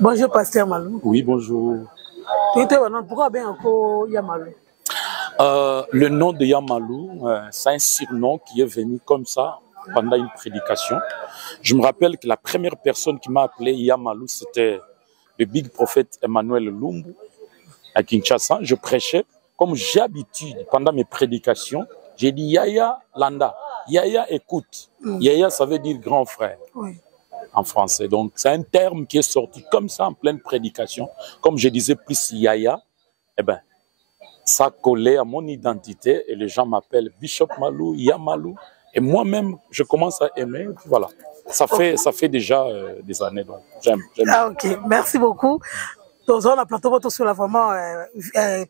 Bonjour, Pasteur Malou. Oui, bonjour. Pourquoi bien encore Yamalou? Le nom de Yamalou, c'est un surnom qui est venu comme ça pendant une prédication. Je me rappelle que la première personne qui m'a appelé Yamalou, c'était le big prophète Emmanuel Lumbu à Kinshasa. Je prêchais. Comme j'ai habitude, pendant mes prédications, j'ai dit Yaya Landa. Yaya écoute. Yaya, ça veut dire grand frère. Oui. En français. Donc, c'est un terme qui est sorti comme ça en pleine prédication. Comme je disais plus Yaya, eh ben, ça collait à mon identité et les gens m'appellent Bishop Malou, Yamalou. Et moi-même, je commence à aimer. Voilà. Ça fait déjà des années. Donc, j'aime. Ah, ok. Merci beaucoup. Donc, on a plateau sur la vraiment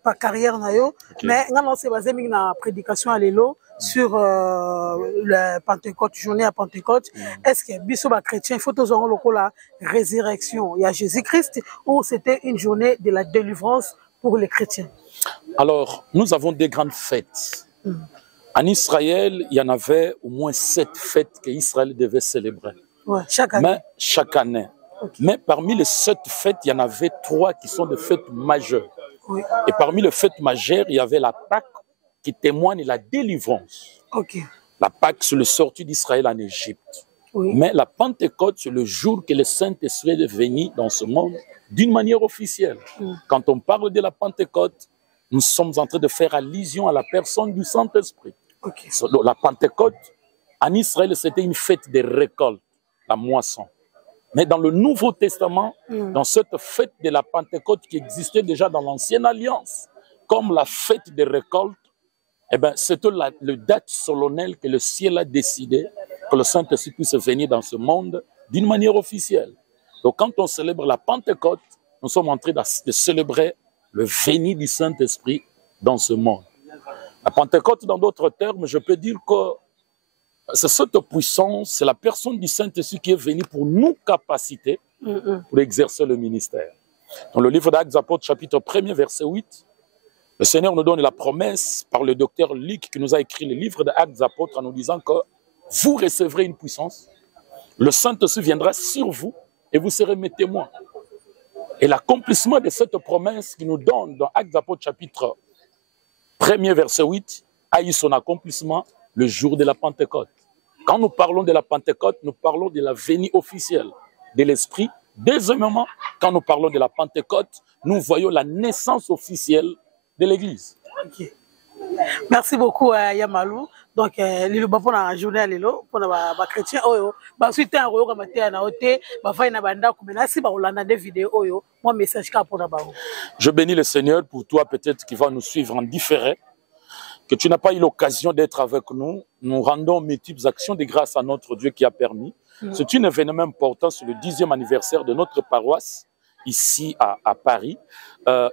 pas carrière nayo, mais on s'est basé sur la prédication à l'élo sur le Pentecôte, journée à Pentecôte. Est-ce que biso ba chrétien, il faut toujours la résurrection, il y a Jésus-Christ, ou c'était une journée de la délivrance pour les chrétiens? Alors, nous avons des grandes fêtes. En Israël, il y en avait au moins 7 fêtes qu'Israël devait célébrer. Ouais, chaque année. Mais chaque année. Okay. Mais parmi les 7 fêtes, il y en avait 3 qui sont des fêtes majeures. Oui. Et parmi les fêtes majeures, il y avait la Pâque qui témoigne la délivrance. Okay. La Pâque, c'est le sortie d'Israël en Égypte. Oui. Mais la Pentecôte, c'est le jour que le Saint-Esprit est venu dans ce monde d'une manière officielle. Quand on parle de la Pentecôte, nous sommes en train de faire allusion à la personne du Saint-Esprit. Okay. La Pentecôte, en Israël, c'était une fête de récolte, la moisson. Mais dans le Nouveau Testament, dans cette fête de la Pentecôte qui existait déjà dans l'Ancienne Alliance, comme la fête des récoltes, eh ben, c'était le date solennelle que le ciel a décidé que le Saint-Esprit puisse venir dans ce monde d'une manière officielle. Donc quand on célèbre la Pentecôte, nous sommes en train de célébrer le venir du Saint-Esprit dans ce monde. La Pentecôte, dans d'autres termes, je peux dire que c'est cette puissance, c'est la personne du Saint-Esprit qui est venue pour nous capaciter pour exercer le ministère. Dans le livre d'Actes apôtres, chapitre 1er, verset 8, le Seigneur nous donne la promesse par le docteur Luc qui nous a écrit le livre d'Actes apôtres en nous disant que vous recevrez une puissance, le Saint-Esprit viendra sur vous et vous serez mes témoins. Et l'accomplissement de cette promesse qu'il nous donne dans Actes apôtres, chapitre 1er, verset 8, a eu son accomplissement le jour de la Pentecôte. Quand nous parlons de la Pentecôte, nous parlons de la venue officielle de l'Esprit. Deuxièmement, quand nous parlons de la Pentecôte, nous voyons la naissance officielle de l'Église. Okay. Merci beaucoup, Yamalou. Donc, pour la journée à l'élo, pour les chrétiens, ensuite, je bénis le Seigneur pour toi, peut-être qui va nous suivre en différé, que tu n'as pas eu l'occasion d'être avec nous. Nous rendons multiples actions de grâce à notre Dieu qui a permis. C'est un événement important, c'est le 10e anniversaire de notre paroisse, ici à Paris.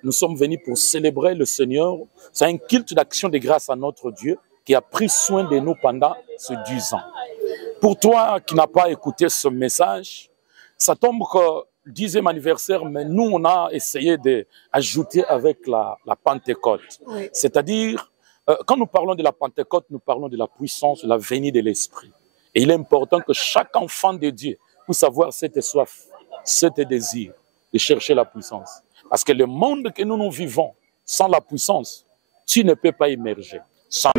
Nous sommes venus pour célébrer le Seigneur. C'est un culte d'action de grâce à notre Dieu qui a pris soin de nous pendant ces 10 ans. Pour toi qui n'as pas écouté ce message, ça tombe que le 10e anniversaire, mais nous, on a essayé d'ajouter avec la Pentecôte. Oui. C'est-à-dire, quand nous parlons de la Pentecôte, nous parlons de la puissance, de la venue de l'Esprit. Et il est important que chaque enfant de Dieu puisse avoir cette soif, cet désir de chercher la puissance. Parce que le monde que nous vivons, sans la puissance, tu ne peux pas émerger. Sans...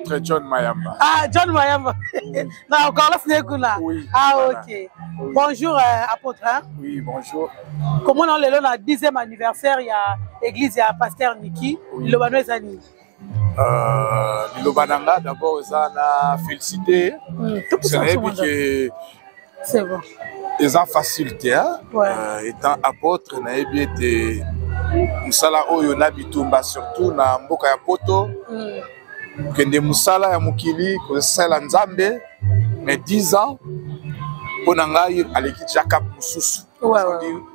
Apôtre John Mayamba. Ah, John Mayamba. Non, encore là, oui. Ah, voilà. ok. Oui. Bonjour, apôtre. Hein? Oui, bonjour. Comment on est là, le 10e anniversaire, il y a l'église, il y a pasteur Niki, le Bano Ezani. Le Bananga, d'abord, ils ont félicité. C'est vrai que c'est bon. Ils ont facilité. Ouais. Étant apôtre, ils ont bien été. Musala oyo na bitumba surtout na mboka ya poto kende musala ya mukili ko sala nzambe mais 10 ans pona ngai aleki jaka mususu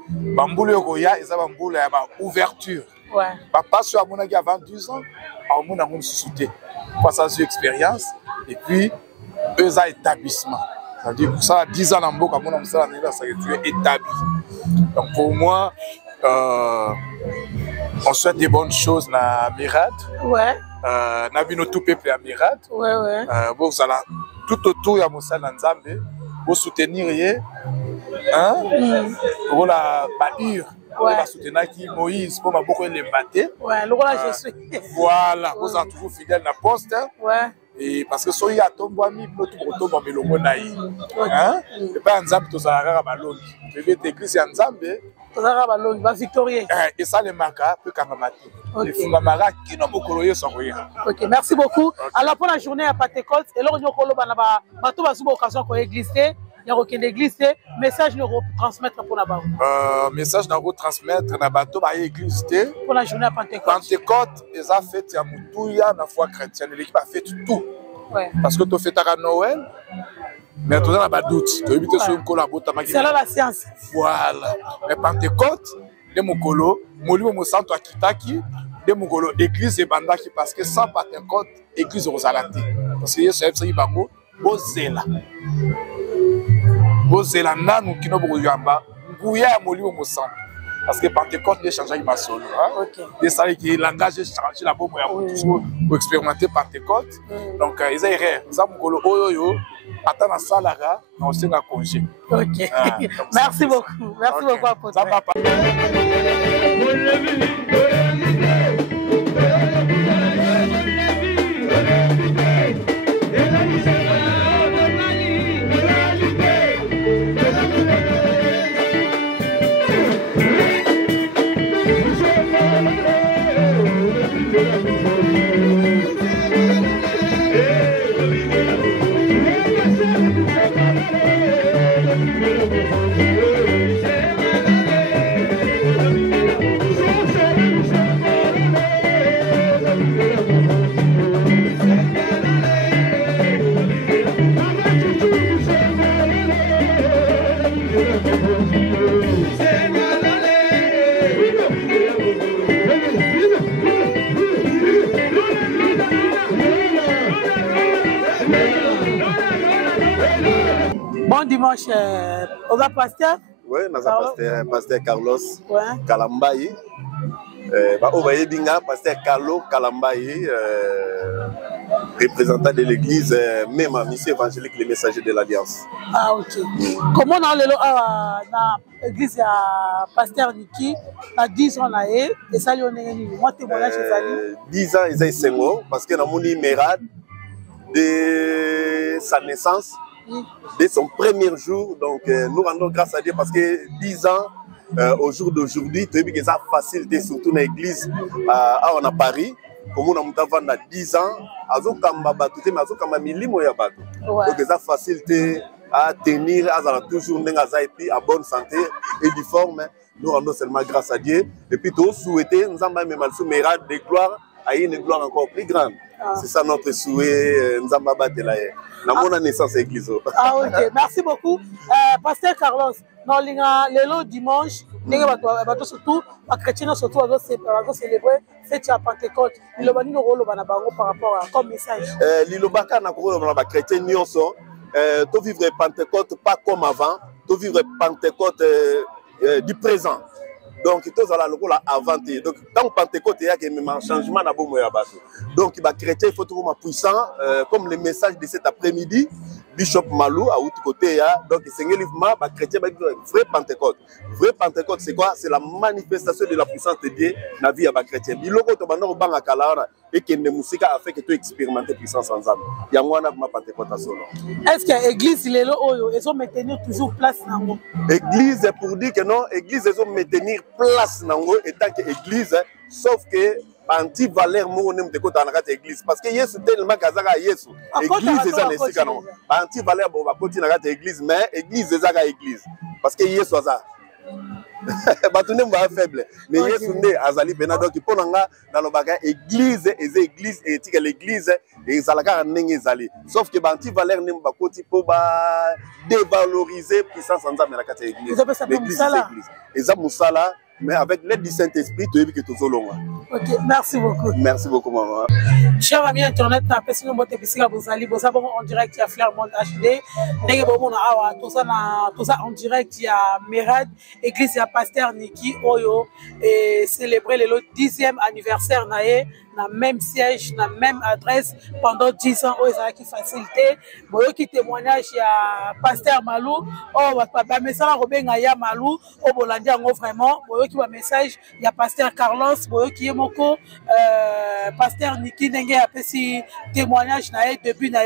bambulu yoko ya eza bambulu ya ba ouverture papa so amona ki avant 10 ans amona ngom susuté face à cette expérience et puis eux a établissement ça veut dire que ça 10 ans na mboka mona musala nila ça est établi donc pour moi on souhaite des bonnes choses na Mirad. Ouais. Na bino tout peuple à Mirad. Ouais, ouais. Vous allez tout autour ya Moussa Nzambe, vous soutenir yé. Hein? Pour la Bahir. Ouais. Vous soutenir qui Moïse pour beaucoup les battre. Ouais, le rôle je suis. Voilà, vous êtes toujours fidèle na poste. Ouais. Et parce que soyez à ton bois mi tout pour melongo naï. Hein? Et pas Nzambe to zara baloni. Bébé église ya Nzambe. Et ça, les marques peut camamater. Les fumamara qui n'ont pas coloré sont rien. Ok, merci beaucoup. Alors, pour la journée à Pentecôte, et là, on a occasion qu'on église, il y a aucune église, message nous transmettre pour la bas. Message nous transmettre na bateau ba église pour la journée à Pentecôte. Pentecôte, ils ont fait ya mutuya na foi chrétienne, l'équipe a fait tout. Ouais. Parce que tu fais à Noël. Mais tu as des doutes. Tu as évité sur une collaboration. C'est là la science. Voilà. Mais Pentecôte, les Mokolo, Molimo Mosanto Akitaki, les Mokolo, église et Bandaki, parce que sans Pentecôte, église Rosalati. Parce que Yesu Ebsa Ibango, Bozela. Bozela, Nanou, Kino Bouyamba, Bouya Molimo Mosanto. Parce que Pentecôte, il a changé ma solo. Et ça, le langage a changé la bombe pour expérimenter Pentecôte. Donc, ils ont erreur. Ils ont Mokolo, Oyoyo. Attends la salara, on s'est à congé. Ok. Merci beaucoup. Merci beaucoup, apôtre. Bon dimanche, on va pasteur. Oui, nous avons pasteur Carlos Kalambayi. On va dire pasteur Carlo Kalambayi, représentant de l'église, même à mission évangélique, les messagers de l'Alliance. Ah, ok. Comment dans l'église à pasteur Niki, à 10 ans, et ça, on est moi témoignage chez Sali. 10 ans, ils ont 5 ans, parce que nous avons Mérad de sa naissance. Dès son premier jour, donc nous rendons grâce à Dieu parce que 10 ans au jour d'aujourd'hui, tu as vu que ça facilité surtout dans l'église à Paris. Comme on a 10 ans, donc ça facilité à tenir toujours à bonne santé et du forme. Nous rendons seulement grâce à Dieu. Et puis nous souhaitons, nous avons même des gloires à une gloire encore plus grande. C'est ça notre souhait. Nous avons dans mon naissance église. Ah, ok. Merci beaucoup. Pasteur Carlos, dans le dimanche, surtout, les chrétiens surtout, ils célébrer fête à Pentecôte. Ils ont un rôle par rapport à comme message. L'Ilobaka n'a pas de chrétiens, tu vivre Pentecôte pas comme avant, tu vivre Pentecôte du présent. Donc, il faut avant. Donc, dans Pentecôte, il y a un changement dans le monde. Donc, les chrétiens, il faut trouver puissant, comme le message de cet après-midi, Bishop Malou à l'autre côté, donc c'est un chrétien, vrai Pentecôte. Vrai Pentecôte, c'est quoi? C'est la manifestation de la puissance de Dieu dans la vie à chrétien. Il y a et que la musique a fait que tu expérimentes la puissance ensemble. Il y a un Pentecôte à solo. Est-ce que l'église, ils ont maintenir toujours place dans vous? Église, pour dire que non, l'église, ils ont maintenir place dans vous, étant que l'église, sauf que anti-valeur mo nem de kota na église parce que Yesu tellement kazaka Yesu église eza nesika non anti-valeur bo ba koti na église mais église eza ka église parce que Yesu aza batune mba faible mais Yesu nde azali bena donc pour nga na lobaka église eza église et tika l'église ezalaka ndenge ezali sauf que anti-valeur nem ba koti po ba dévaloriser puissance nzambe na kata église l'église eza musala mais avec l'aide du Saint-Esprit, tu es que tu es long. Ok, merci beaucoup. Merci beaucoup, maman. Chers amis Internet, tu as passé une bonne épisode en direct, il y a Flairmont HD. En direct, il y a Merad, église, il y a Pasteur Niki Oyo, et célébrer le 10e anniversaire na même siège, na même adresse pendant 10 ans aux qui facilité. Boyo qui témoignage il y a Pasteur Malou, oh papa message Robenga ya Malou, oh bolandi ngo vraiment, boyo qui va message il y a Pasteur Carlos, boyo qui est moko Pasteur Niki Ndenge a pesi témoignage na début na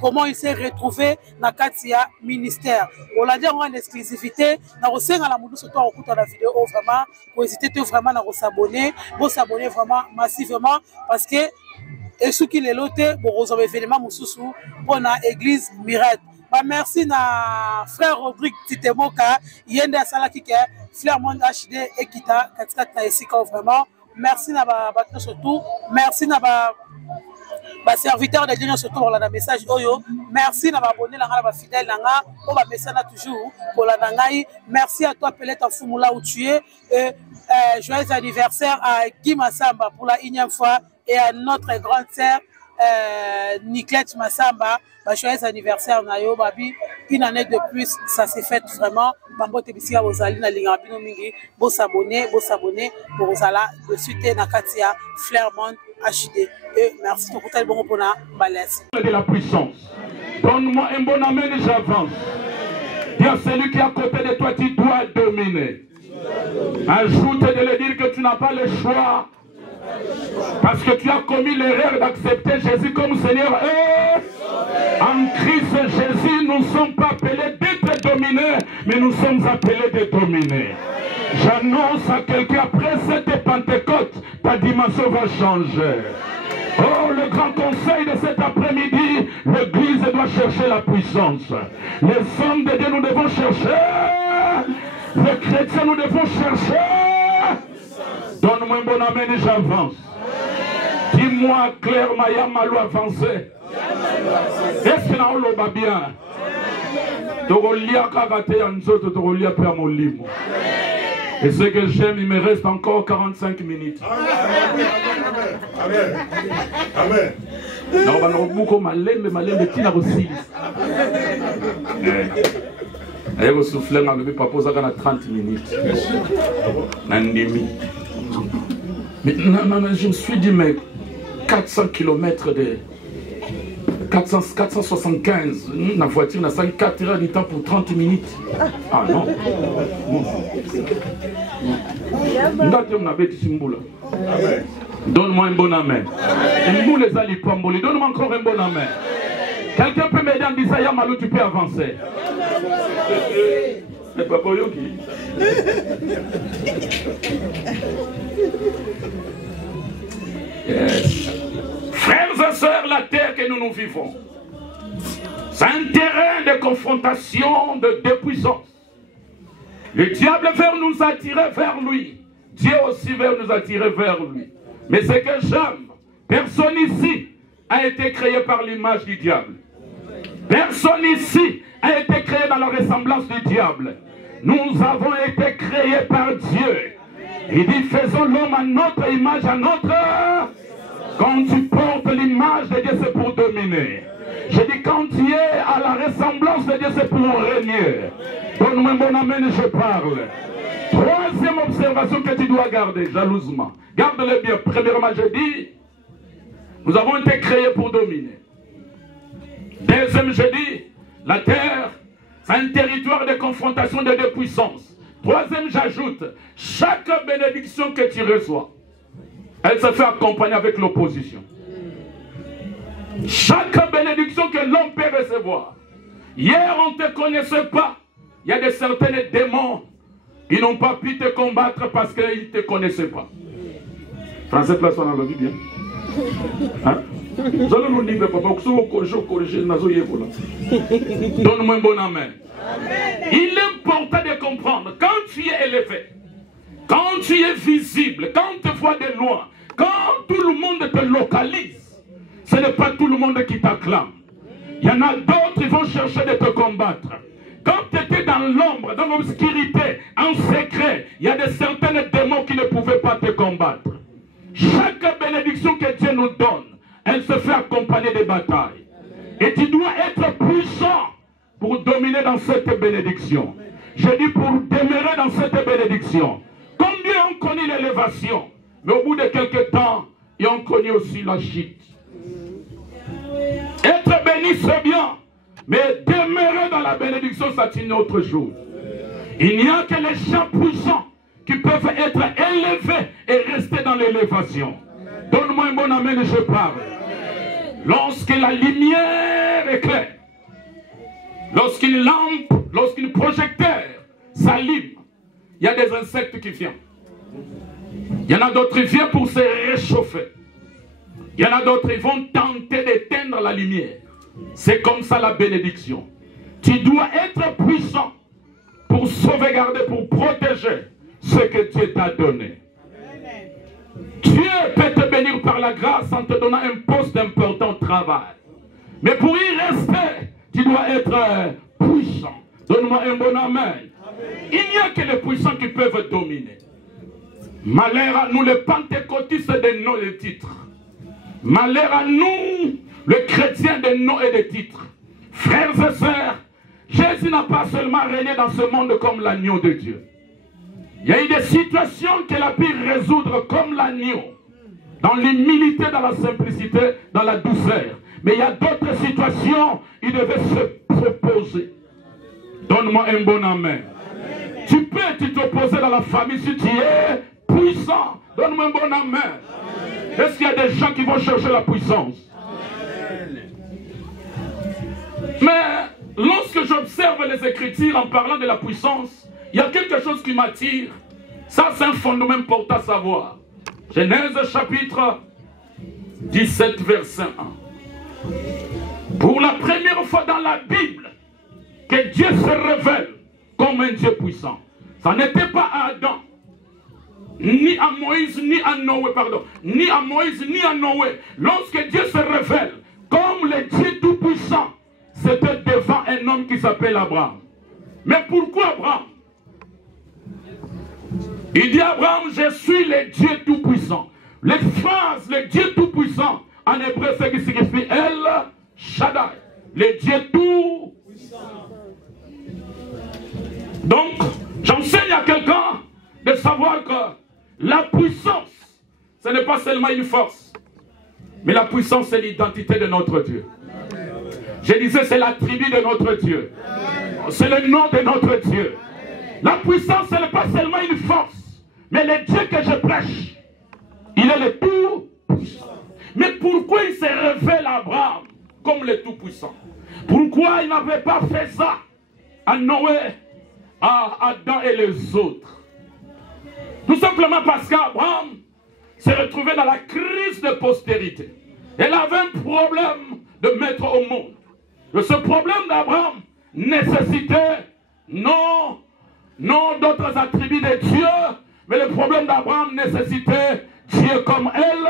comment il s'est retrouvé na katia ministère. Bolandi ngo en exclusivité na rosenga la mudu surtout okuta la vidéo vraiment, pour hésiter vraiment na s'abonner, pour s'abonner vraiment massivement. Parce que et ce qui est loté pour aux événements mususu pour la église Mirade. Bah merci na frère Rodrigue Titemoka yende asala ki Flairmont HD et kita katika na esika vraiment. Merci na ba surtout, merci na ba serviteur de Dieu surtout pour la message oyo. Merci na ba abonné na ba fidèle na o ba message toujours pour la ngai. Merci à toi Pellet en Fumula où tu es et joyeux anniversaire à Guy Massamba pour la 1e fois et à notre grande sœur Nicolette Massamba. Joyeux anniversaire Nayo Babi. Une année de plus, ça s'est fait vraiment. Bambo Tebisia Bozali na Lingabino Mingi. Beau s'abonner pour Rosala de suite na Katia Flairmont HD. Et merci tout le monde pour la balance. De la puissance. Donne-moi un bon amen et j'avance. Dis à celui qui est à côté de toi, tu dois dominer. Ajoute de le dire que tu n'as pas le choix. Parce que tu as commis l'erreur d'accepter Jésus comme Seigneur. Et en Christ Jésus, nous ne sommes pas appelés d'être dominés, mais nous sommes appelés de dominer. J'annonce à quelqu'un, après cette Pentecôte, ta dimension va changer. Oh, le grand conseil de cet après-midi, l'Église doit chercher la puissance. Les hommes de Dieu, nous devons chercher. Les chrétiens, nous devons chercher. Donne-moi un bon amen et j'avance. Dis-moi clairement, il y a Malou avancé. Est-ce que nous avons bien? Et ce que j'aime, il me reste encore 45 minutes. Amen. Amen. Non, on va beaucoup malembe tina aussi. Et vous soufflez, ma bébé papa, ça a 30 minutes. Nandemi. Mais non, je me suis dit, mais 400 km de 475, la voiture n'a 4 heures de temps pour 30 minutes. Ah non. Donne-moi un bon amen. Donne-moi encore un bon amen. Quelqu'un peut m'aider en disant, Yamalou, tu peux avancer. C'est pas pour Yogi. Yes. Frères et sœurs, la terre que nous vivons, c'est un terrain de confrontation de deux puissances. Le diable veut nous attirer vers lui. Dieu aussi veut nous attirer vers lui. Mais ce que j'aime, personne ici a été créé par l'image du diable. Personne ici a été créé dans la ressemblance du diable. Nous avons été créés par Dieu. Il dit, faisons l'homme à notre image, à notre... Quand tu portes l'image de Dieu, c'est pour dominer. Je dis, quand tu es à la ressemblance de Dieu, c'est pour régner. Donne-moi un bon amen et je parle. Troisième observation que tu dois garder, jalousement. Garde-le bien. Premièrement, je dis, nous avons été créés pour dominer. Deuxième, je dis, La terre, c'est un territoire de confrontation de deux puissances. Troisième, j'ajoute, chaque bénédiction que tu reçois, elle se fait accompagner avec l'opposition. Chaque bénédiction que l'homme peut recevoir. Hier, on ne te connaissait pas. Il y a certains démons qui n'ont pas pu te combattre parce qu'ils ne te connaissaient pas. Français, place, on a vu bien. Hein? Donne-moi un bon amen. Il est important de comprendre, quand tu es élevé, quand tu es visible, quand on te voit de loin, quand tout le monde te localise, ce n'est pas tout le monde qui t'acclame. Il y en a d'autres qui vont chercher de te combattre. Quand tu étais dans l'ombre, dans l'obscurité, en secret, il y a certains démons qui ne pouvaient pas te combattre. Chaque bénédiction que Dieu nous donne, elle se fait accompagner des batailles. Et tu dois être puissant pour dominer dans cette bénédiction. Je dis pour demeurer dans cette bénédiction. Combien ont connu l'élévation, mais au bout de quelques temps, ils ont connu aussi la chute. Être béni, c'est bien, mais demeurer dans la bénédiction, c'est une autre chose. Il n'y a que les gens puissants qui peuvent être élevés et rester dans l'élévation. Donne-moi un bon amen et je parle. Lorsque la lumière éclaire, lorsqu'une lampe, lorsqu'un projecteur s'allume, il y a des insectes qui viennent. Il y en a d'autres qui viennent pour se réchauffer. Il y en a d'autres qui vont tenter d'éteindre la lumière. C'est comme ça la bénédiction. Tu dois être puissant pour sauvegarder, pour protéger ce que Dieu t'a donné. Dieu peut te bénir par la grâce en te donnant un poste important au travail. Mais pour y rester, tu dois être puissant. Donne-moi un bon amen. Il n'y a que les puissants qui peuvent dominer. Malheur à nous, les pentecôtistes des noms et des titres. Malheur à nous, les chrétiens des noms et des titres. Frères et sœurs, Jésus n'a pas seulement régné dans ce monde comme l'agneau de Dieu. Il y a eu des situations qu'il a pu résoudre comme l'agneau. Dans l'humilité, dans la simplicité, dans la douceur. Mais il y a d'autres situations, il devait se poser. Donne-moi un bon amen. Tu peux t'opposer dans la famille si tu es puissant. Donne-moi un bon amen. Est-ce qu'il y a des gens qui vont chercher la puissance? Mais lorsque j'observe les Écritures en parlant de la puissance, il y a quelque chose qui m'attire. Ça, c'est un fondement important à savoir. Genèse chapitre 17, verset 1. Pour la première fois dans la Bible, que Dieu se révèle comme un Dieu puissant. Ça n'était pas à Adam, ni à Moïse, ni à Noé, pardon. Ni à Moïse, ni à Noé. Lorsque Dieu se révèle comme le Dieu tout-puissant, c'était devant un homme qui s'appelle Abraham. Mais pourquoi Abraham? Il dit Abraham, je suis le Dieu tout-puissant. Les phrases, le Dieu tout-puissant, en hébreu, ce qui signifie El Shaddai, le Dieu tout-puissant. Donc, j'enseigne à quelqu'un de savoir que la puissance, ce n'est pas seulement une force, mais la puissance, c'est l'identité de notre Dieu. Je disais, c'est l'attribut de notre Dieu. C'est le nom de notre Dieu. La puissance, ce n'est pas seulement une force, mais le Dieu que je prêche, il est le tout-puissant. Mais pourquoi il se révèle à Abraham comme le tout-puissant? Pourquoi il n'avait pas fait ça à Noé, à Adam et les autres? Tout simplement parce qu'Abraham s'est retrouvé dans la crise de postérité. Il avait un problème de mettre au monde. Et ce problème d'Abraham nécessitait non d'autres attributs de Dieu, mais le problème d'Abraham nécessitait Dieu comme elle.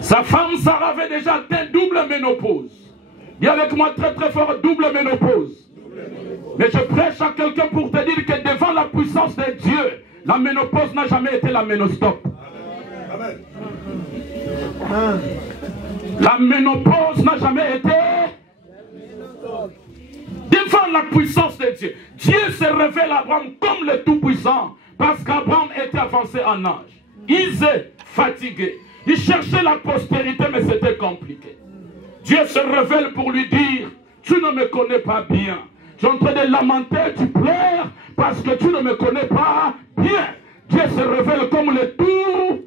Sa femme Sarah avait déjà atteint double ménopause. Dis avec moi très très fort, double ménopause. Mais je prêche à quelqu'un pour te dire que devant la puissance de Dieu, la ménopause n'a jamais été la ménostop. Amen. La ménopause n'a jamais été devant la puissance de Dieu. Dieu se révèle à Abraham comme le tout-puissant parce qu'Abraham était avancé en âge. Il est fatigué. Il cherchait la postérité, mais c'était compliqué. Dieu se révèle pour lui dire, tu ne me connais pas bien. Tu es en train de lamenter, tu pleures parce que tu ne me connais pas bien. Dieu se révèle comme le tout.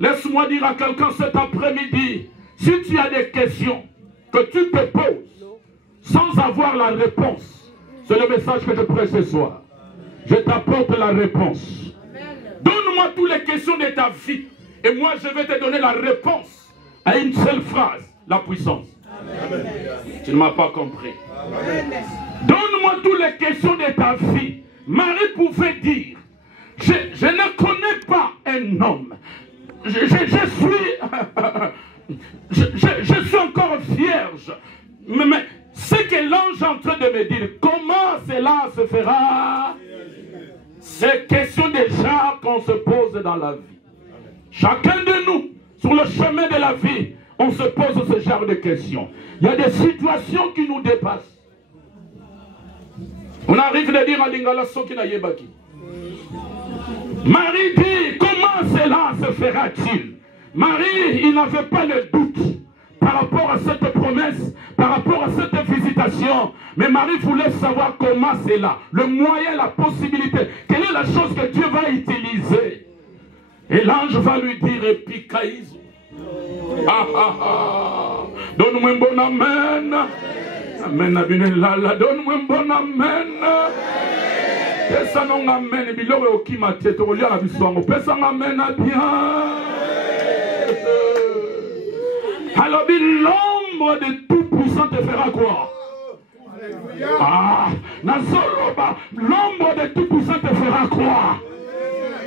Laisse-moi dire à quelqu'un cet après-midi, si tu as des questions que tu te poses sans avoir la réponse, c'est le message que je prêche ce soir. Je t'apporte la réponse. Donne-moi toutes les questions de ta vie et moi je vais te donner la réponse à une seule phrase, la puissance. Amen. Tu ne m'as pas compris. Donne-moi toutes les questions de ta vie. Marie pouvait dire, je ne connais pas un homme. Je suis encore vierge. Mais ce que l'ange est en train de me dire, comment cela se fera? C'est question déjà qu'on se pose dans la vie. Chacun de nous, sur le chemin de la vie, on se pose ce genre de questions. Il y a des situations qui nous dépassent. On arrive de dire à Lingala Sokina Yebaki. Marie dit, comment cela se fera-t-il? Marie, il n'avait pas le doute par rapport à cette promesse, par rapport à cette visitation. Mais Marie voulait savoir comment c'est là, le moyen, la possibilité. Quelle est la chose que Dieu va utiliser? Et l'ange va lui dire, Epikaïs. Donne-moi un bon amen. Amen. Donne-moi un bon amen. Pesa non amen. Bilore okima teto olia la biswango. Pesa amen bien. Alors l'ombre de tout puissant te fera quoi? L'ombre de tout puissant te fera quoi?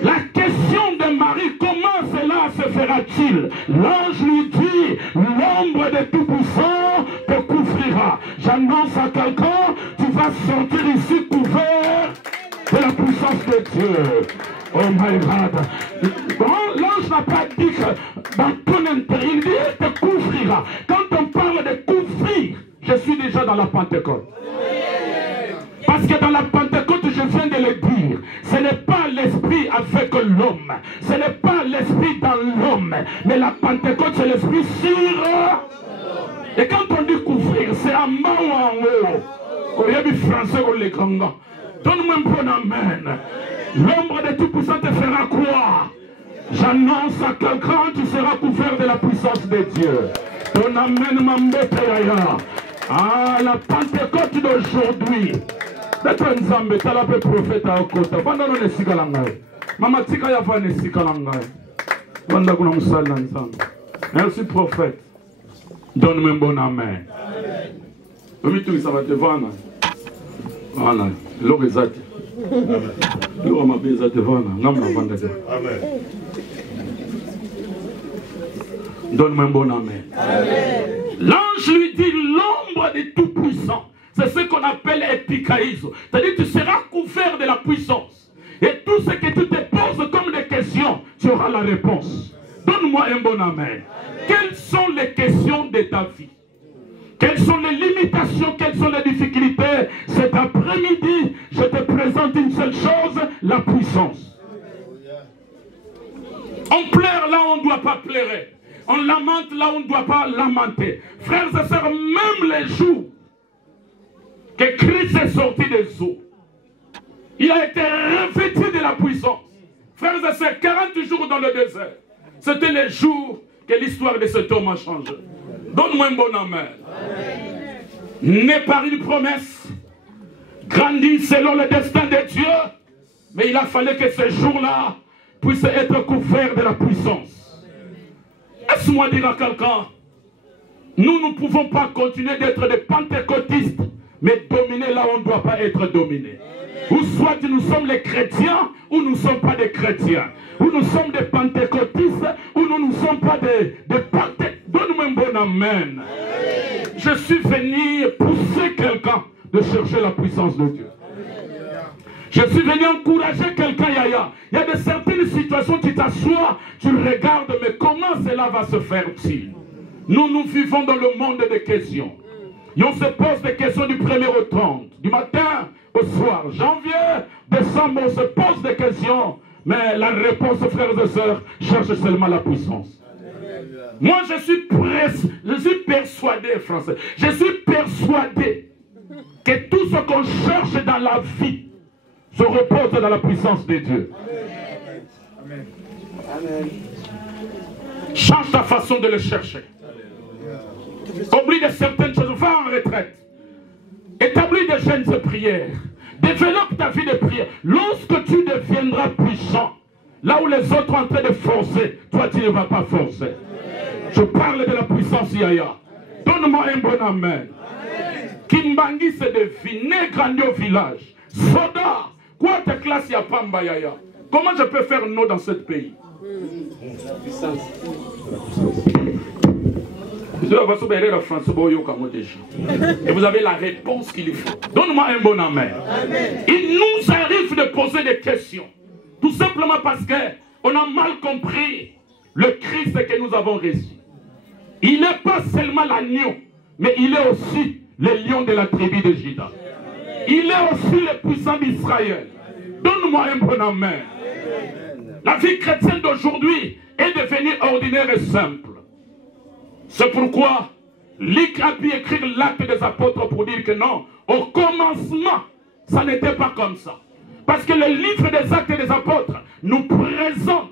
La question de Marie, comment cela se fera-t-il? L'ange lui dit, l'ombre de tout puissant te couvrira. J'annonce à quelqu'un, tu vas sortir ici couvert de la puissance de Dieu. Oh my God. L'ange n'a pas dit que dans ton intérieur, il dit, il te couvrira. Quand on parle de couvrir, je suis déjà dans la Pentecôte. Parce que dans la Pentecôte, je viens de le dire, ce n'est pas l'esprit avec l'homme, ce n'est pas l'esprit dans l'homme, mais la Pentecôte, c'est l'esprit sur. Et quand on dit couvrir, c'est en bas ou en haut. Au début français, on les grands. Donne-moi un bon amen. L'ombre de tout puissant te fera quoi? J'annonce à quelqu'un, tu seras couvert de la puissance de Dieu. Ton amen m'embêtera. Ah, la Pentecôte d'aujourd'hui. D'être nzambe, t'as la paix prophète à Okota. Banda no nesika langai. Mama tika ya va nesika langai. Banda kuna musali na nzambe. Merci prophète. Donne-moi un bon amen. Amen. Tout ça va te vana. Voilà. L'orizati. Amen. L'oramabiza te vana. Ngamna vanda te. Amen. Donne-moi un bon amen. Amen. L'ange lui dit l'ombre du Tout-Puissant. C'est ce qu'on appelle épikaïso. C'est-à-dire que tu seras couvert de la puissance. Et tout ce que tu te poses comme des questions, tu auras la réponse. Donne-moi un bon amen. Quelles sont les questions de ta vie? Quelles sont les limitations? Quelles sont les difficultés? Cet après-midi, je te présente une seule chose, la puissance. On pleure là où on ne doit pas pleurer. On lamente là où on ne doit pas lamenter. Frères et sœurs, même les jours que Christ est sorti des eaux, il a été revêtu de la puissance. Frères et sœurs, 40 jours dans le désert, c'était les jours que l'histoire de cet homme a changé. Donne-moi un bon amen. Né par une promesse, grandi selon le destin de Dieu, mais il a fallu que ce jour-là puisse être couvert de la puissance. Laisse-moi dire à quelqu'un, nous ne pouvons pas continuer d'être des pentecôtistes, mais dominer là où on ne doit pas être dominé. Ou soit nous sommes les chrétiens, ou nous ne sommes pas des chrétiens. Ou nous sommes des pentecôtistes, ou nous ne sommes pas des pentecôtistes. Donne-moi un bon amen. Je suis venu pousser quelqu'un de chercher la puissance de Dieu. Je suis venu encourager quelqu'un, Yaya. Il y a de certaines situations, tu t'assois, tu regardes, mais comment cela va se faire-t-il? Nous vivons dans le monde des questions. Et on se pose des questions du 1er au 30, du matin au soir. Janvier, décembre, on se pose des questions. Mais la réponse, frères et sœurs, cherche seulement la puissance. Moi, je suis persuadé, français, je suis persuadé que tout ce qu'on cherche dans la vie se repose dans la puissance de Dieu. Amen. Change ta façon de le chercher. Oublie de certaines choses, va en retraite. Établis des jeûnes de prière. Développe ta vie de prière. Lorsque tu deviendras puissant, là où les autres sont en train de forcer, toi tu ne vas pas forcer. Je parle de la puissance Yaya. Donne-moi un bon amen. Kimbangi c'est de vinaigre au village. Soda, quoi ta classe ya pamba Yaya? Comment je peux faire non dans ce pays? La puissance. Et vous avez la réponse qu'il faut. Donne-moi un bon amen. Il nous arrive de poser des questions. Tout simplement parce qu'on a mal compris le Christ que nous avons reçu. Il n'est pas seulement l'agneau, mais il est aussi le lion de la tribu de Juda. Il est aussi le puissant d'Israël. Donne-moi un bon amen. La vie chrétienne d'aujourd'hui est devenue ordinaire et simple. C'est pourquoi Luc a pu écrire l'acte des apôtres pour dire que non, au commencement, ça n'était pas comme ça. Parce que le livre des actes des apôtres nous présente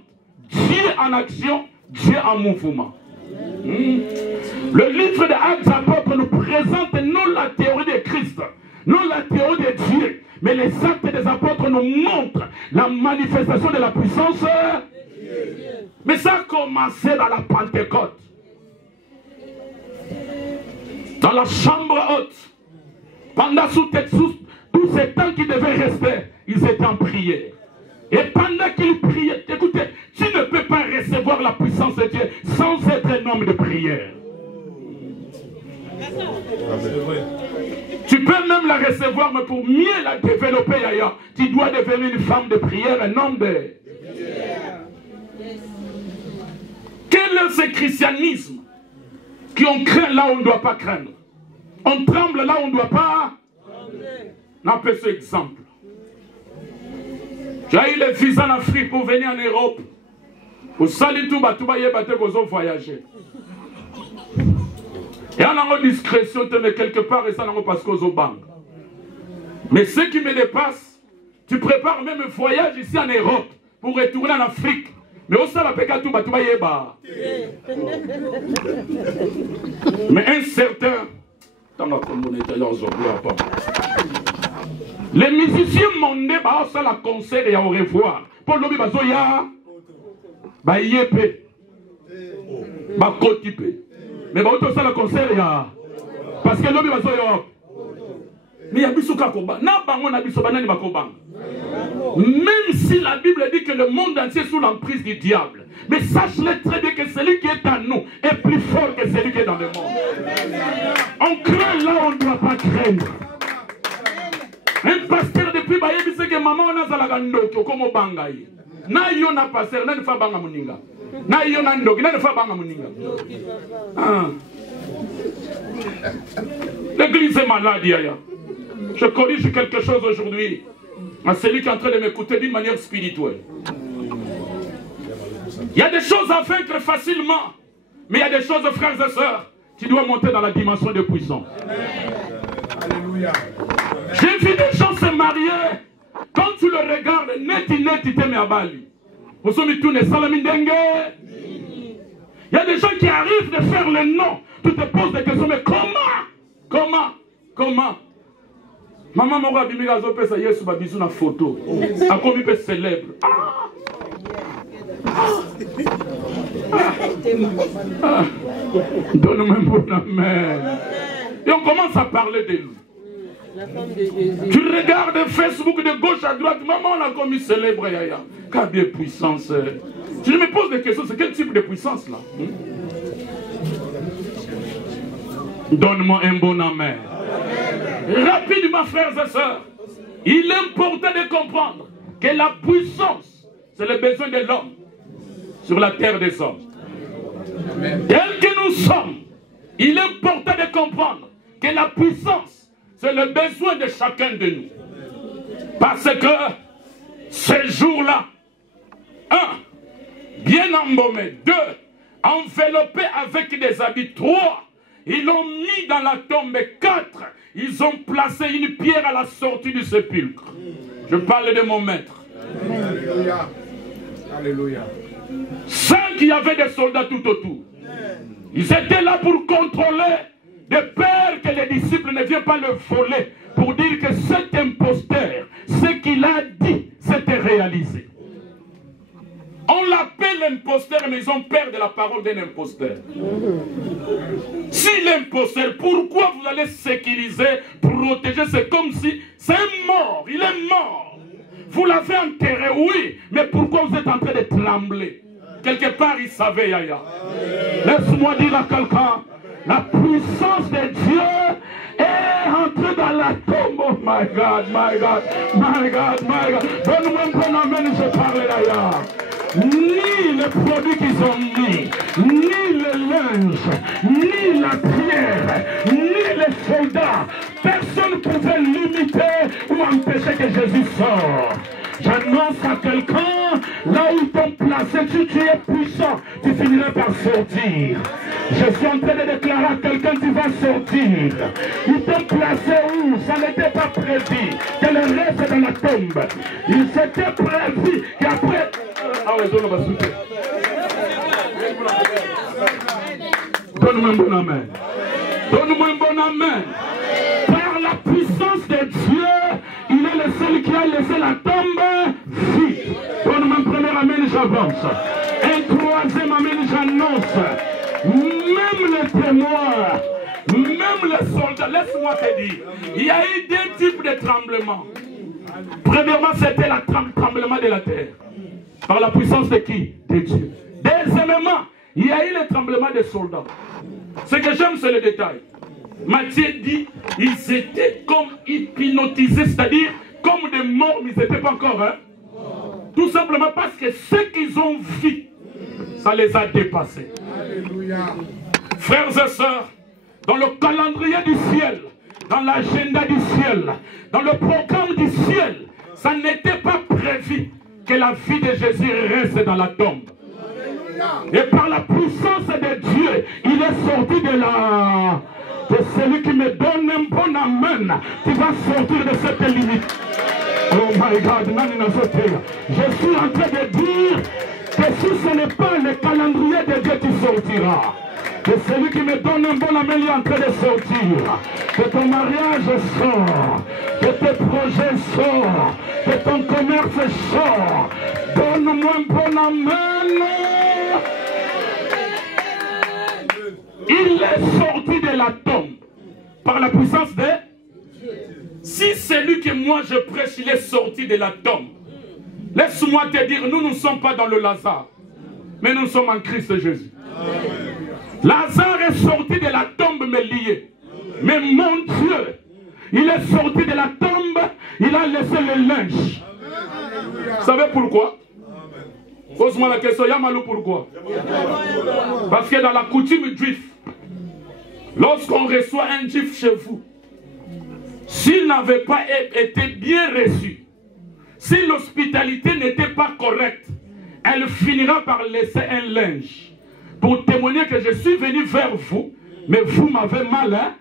Dieu en action, Dieu en mouvement. Le livre des actes des apôtres nous présente non la théorie de Christ, non la théorie de Dieu, mais les actes des apôtres nous montrent la manifestation de la puissance. Mais ça a commencé dans la Pentecôte. Dans la chambre haute, pendant tous ces temps qui devaient rester, ils étaient en prière. Et pendant qu'ils priaient, écoutez, tu ne peux pas recevoir la puissance de Dieu sans être un homme de prière. Tu peux même la recevoir, mais pour mieux la développer ailleurs, tu dois devenir une femme de prière, un homme de prière. Quel est ce christianisme qui on craint là où on ne doit pas craindre? On tremble là où on ne doit pas. On appelle ce exemple. J'ai eu le visa en Afrique pour venir en Europe. Pour saluer tout, pour voyager. Et on a une discrétion, mais quelque part, et ça n'a pas parce qu'on banque. Mais ce qui me dépasse, tu prépares même un voyage ici en Europe pour retourner en Afrique. Mais on s'en appelle tout, mais un certain. Les musiciens mondains, ça la concert et au revoir. Pour l'objet, mais ça la concert parce que l'objet, même si la Bible dit que le monde entier est sous l'emprise du diable, mais sache-le très bien que celui qui est en nous est plus fort que celui qui est dans le monde. On craint là où on ne doit pas craindre. Un pasteur depuis il sait que maman on a zalagando comme bangaï. Na yo na pasteur na ne fa banga muninga. Na yo na ndoki na ne fa banga muninga. L'église est malade, Yaya. Je corrige quelque chose aujourd'hui à celui qui est en train de m'écouter d'une manière spirituelle. Il y a des choses à vaincre facilement, mais il y a des choses, frères et sœurs, qui doivent monter dans la dimension de puissance. Alléluia. J'ai vu des gens se marier, quand tu le regardes, net, il te met à Bali. Il y a des gens qui arrivent de faire le nom. Tu te poses des questions, mais comment Maman m'a dit que ça y est, sur une photo. A comme il peut célèbre. Donne-moi un bon amen. Et on commence à parler de lui. Tu regardes Facebook de gauche à droite, maman on a commis célèbre Yaya. Quelle bien puissance. Je me pose des questions, c'est quel type de puissance là? Donne-moi un bon amen. Rapidement, frères et sœurs, il est important de comprendre que la puissance, c'est le besoin de l'homme sur la terre des hommes. Tel que nous sommes, il est important de comprendre que la puissance, c'est le besoin de chacun de nous. Parce que ce jour-là, 1, bien embaumé, 2, enveloppés avec des habits. 3, ils l'ont mis dans la tombe. 4, ils ont placé une pierre à la sortie du sépulcre. Je parle de mon maître. Alléluia. Alléluia. 5, il y avait des soldats tout autour. Ils étaient là pour contrôler, de peur que les disciples ne viennent pas le voler, pour dire que cet imposteur, ce qu'il a dit, s'était réalisé. On l'appelle imposteur, mais ils ont peur de la parole d'un imposteur. Si l'imposteur, pourquoi vous allez sécuriser, protéger? C'est comme si c'est un mort, il est mort. Vous l'avez enterré, oui, mais pourquoi vous êtes en train de trembler? Quelque part, il savait, Yaya. Laisse-moi dire à quelqu'un, la puissance de Dieu est entrée dans la tombe. Oh my God, my God, my God, my God. Donne-moi un bon amen, je parle, Yaya. Ni les produits qu'ils ont mis, ni le linge, ni la pierre, ni les soldats, personne ne pouvait limiter ou empêcher que Jésus sorte. J'annonce à quelqu'un, là où ils t'ont placé, si tu es puissant, tu finiras par sortir. Je suis en train de déclarer à quelqu'un, tu vas sortir. Ils t'ont placé où? Ça n'était pas prévu. Que le reste dans la tombe. Il s'était prévu qu'après... Ah ouais, donne-moi ma soupe. Donne-moi un bon amen. Donne-moi un bon amen. Par la puissance de Dieu, il est le seul qui a laissé la tombe vide. Donne-moi un premier amen, j'avance. Un troisième amen, j'annonce. Même les témoins, même les soldats, laisse-moi te dire, il y a eu deux types de tremblements. Premièrement, c'était le tremblement de la terre. Par la puissance de qui? De Dieu. Deuxièmement, il y a eu le tremblement des soldats. Ce que j'aime, c'est le détail. Matthieu dit, ils étaient comme hypnotisés, c'est-à-dire comme des morts, mais ils n'étaient pas encore. Hein? Tout simplement parce que ce qu'ils ont vu, ça les a dépassés. Alléluia. Frères et sœurs, dans le calendrier du ciel, dans l'agenda du ciel, dans le programme du ciel, ça n'était pas prévu que la vie de Jésus reste dans la tombe. Et par la puissance de Dieu, il est sorti de la... de celui qui me donne un bon amen, tu vas sortir de cette limite. Oh my God, je suis en train de dire que si ce n'est pas le calendrier de Dieu, tu sortiras. Que celui qui me donne un bon amen, il est en train de sortir. Que ton mariage sort, que tes projets sortent, que ton commerce sort. Donne-moi un bon amen. Il est sorti de la tombe par la puissance de... Si celui que moi je prêche, il est sorti de la tombe, laisse-moi te dire, nous ne sommes pas dans le Lazare, mais nous sommes en Christ Jésus. Lazare est sorti de la tombe mais lié. Mais mon Dieu, il est sorti de la tombe, il a laissé le linge. Vous savez pourquoi? Pose-moi la question, Yamalou, pourquoi? Parce que dans la coutume juive, lorsqu'on reçoit un juif chez vous, s'il n'avait pas été bien reçu, si l'hospitalité n'était pas correcte, elle finira par laisser un linge pour témoigner que je suis venu vers vous, mais vous m'avez mal. Hein?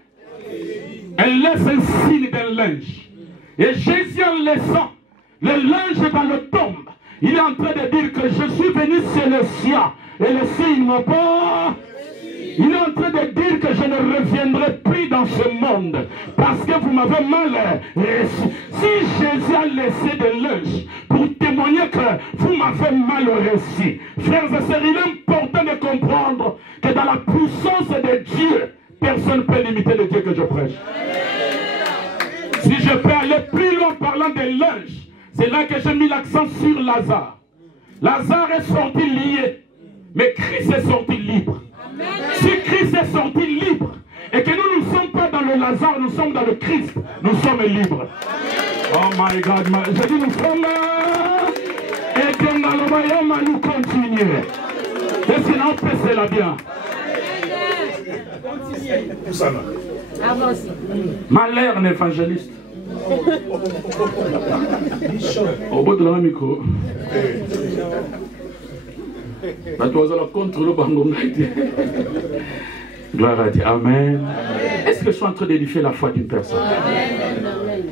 Elle laisse un signe d'un linge. Et Jésus, en laissant le linge dans le tombe, il est en train de dire que je suis venu chez le sien et le sien ne m'a pas. Il est en train de dire que je ne reviendrai plus dans ce monde parce que vous m'avez mal reçu. Si Jésus a laissé des linges pour témoigner que vous m'avez mal reçu, frères et sœurs, il est important de comprendre que dans la puissance de Dieu, personne ne peut limiter le Dieu que je prêche. Si je peux aller plus loin parlant des linges, c'est là que j'ai mis l'accent sur Lazare. Lazare est sorti lié, mais Christ est sorti libre. Si Christ est sorti libre et que nous ne sommes pas dans le Lazare, nous sommes dans le Christ, nous sommes libres. Oh my God, je dis nous sommes et que nous continuer. Et sinon, passez-la bien. Malheur un évangéliste. Au bout de la micro. Gloire à Dieu. Amen. Est-ce que je suis en train d'édifier la foi d'une personne? Amen.